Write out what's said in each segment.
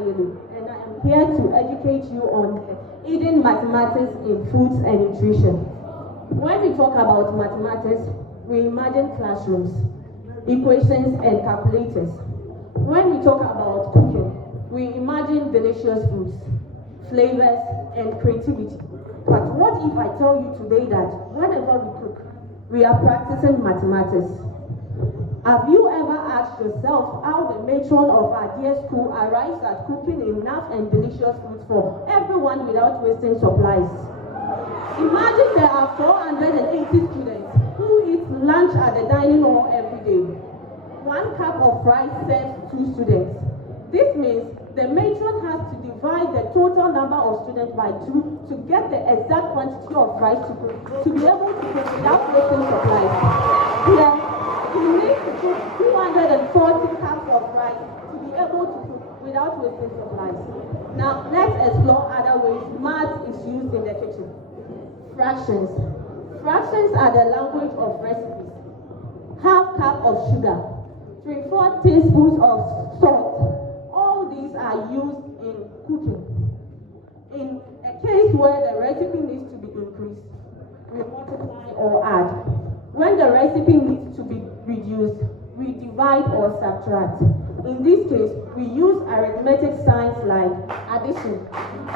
Ayelu, and I am here to educate you on hidden mathematics in foods and nutrition. When we talk about mathematics, we imagine classrooms, equations, and calculators. When we talk about cooking, we imagine delicious foods, flavors, and creativity. But what if I tell you today that whenever we cook, we are practicing mathematics? Have you ever asked yourself how the matron of our dear school arrives at cooking enough and delicious food for everyone without wasting supplies? Imagine there are 480 students who eat lunch at the dining hall every day. 1 cup of rice serves 2 students. This means the matron has to divide the total number of students by 2 to get the exact quantity of rice to be able to cook without wasting supplies. Here, you need to cook 240 cups of rice to be able to cook without wasting supplies. Now, let's explore other ways math is used in the kitchen. Fractions. Fractions are the language of recipes. Half cup of sugar, 3/4 teaspoons of salt. All these are used in cooking. In a case where the recipe needs to be increased, we multiply or add. When the recipe needs to be reduced, we divide or subtract. In this case, we use arithmetic signs like addition,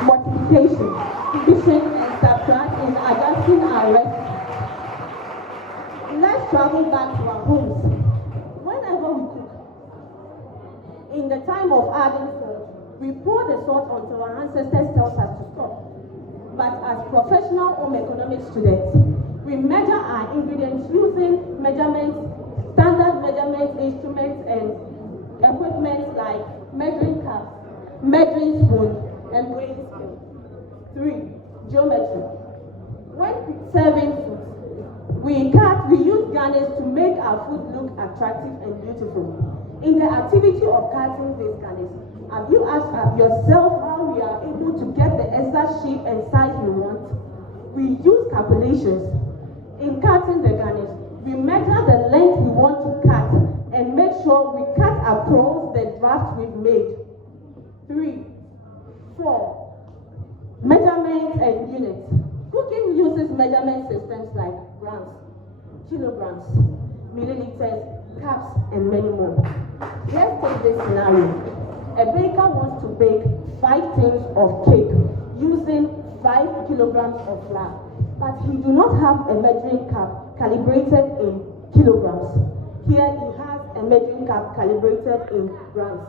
multiplication, division, and subtract in adjusting our recipe. Let's travel back to our homes. Whenever we cook, in the time of adding salt, we pour the salt until our ancestors tell us to stop. But as professional home economics students, we measure our ingredients using measurements, standard measurement instruments, and equipment like measuring cups, measuring spoon, and weighing scale. 3. Geometry. When serving food, we use garnish to make our food look attractive and beautiful. In the activity of cutting this garnish, have you asked yourself how we are able to get the exact shape and size we want? We use calculations. In cutting the garnish, we measure the length we want to cut and make sure we cut across the draft we've made. 3. 4. Measurements and units. Cooking uses measurement systems like grams, kilograms, milliliters, cups, and many more. Let's take this scenario. A baker wants to bake 5 tins of cake using 5 kilograms of flour, but he do not have a measuring cup calibrated in kilograms. Here he has a measuring cup calibrated in grams.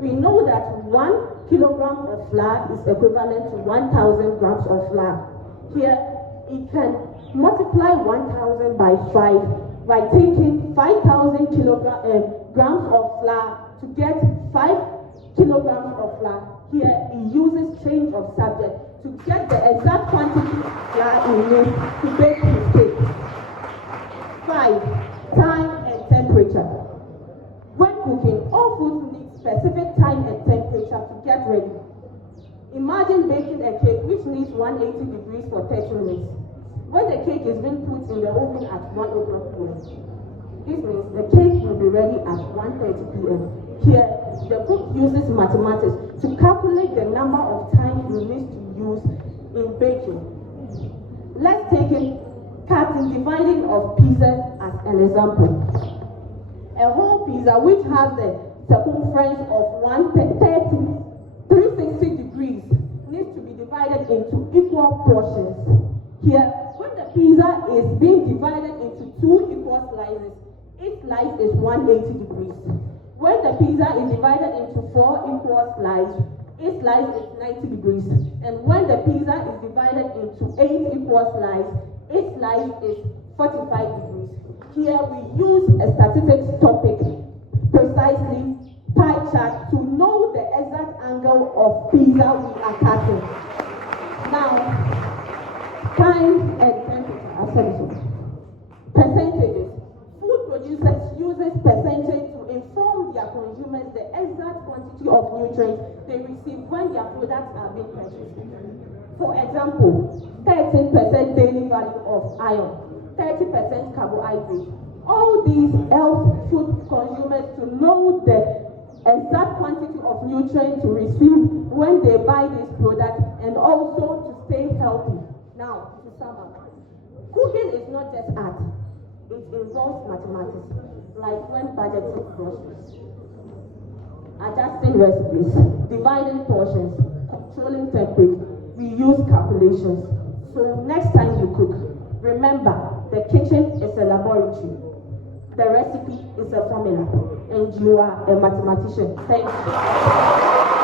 We know that 1 kilogram of flour is equivalent to 1,000 grams of flour. Here he can multiply 1,000 by 5 by taking 5,000 grams of flour to get 5 kilograms of flour. Here he uses change of subject to get the exact quantity of flour he needs to bake his cake. 5. Time and temperature. When cooking, all food needs specific time and temperature to get ready. Imagine baking a cake which needs 180 degrees for 30 minutes. When the cake is being put in the oven at 1 o'clock p.m., this means the cake will be ready at 1:30 p.m. Here, the book uses mathematics to calculate the number of times you need to use in baking. Let's take cutting, dividing of pizzas as an example. A whole pizza which has the circumference of 360 degrees needs to be divided into equal portions. Here, when the pizza is being divided into 2 equal slices, each slice is 180 degrees. When the pizza is divided into 4 equal slices, each slice is 90 degrees. And when the pizza is divided into 8 equal slices, each slice is 45 degrees. Here we use a statistics topic, precisely pie chart, to know the exact angle of pizza we are cutting. Now, time and temperature. Percentages. Food producers uses percentage to inform their consumers the exact quantity of nutrients they receive when their products are being purchased. For example, 13% daily value of iron, 30% carbohydrate. All these help food consumers to know the exact quantity of nutrients to receive when they buy this product, and also to stay healthy. Now, to sum up, cooking is not just art. It involves mathematics, like when budgeting groceries, adjusting recipes, dividing portions, controlling temperature. We use calculations. So next time you cook, remember, the kitchen is a laboratory. The recipe is a formula, and you are a mathematician. Thank you.